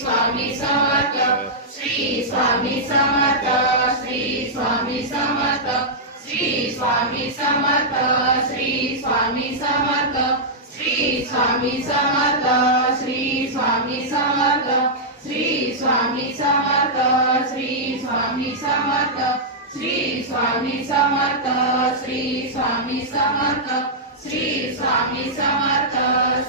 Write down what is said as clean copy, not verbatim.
Swami Samarth Shri Swami Samarth Shri Swami Samarth Shri Swami Samarth Shri Swami Samarth Shri Swami Samarth Shri Swami Samarth Shri Swami Samarth Shri Swami Samarth Shri Swami Samarth Shri Swami Samarth Shri Swami Samarth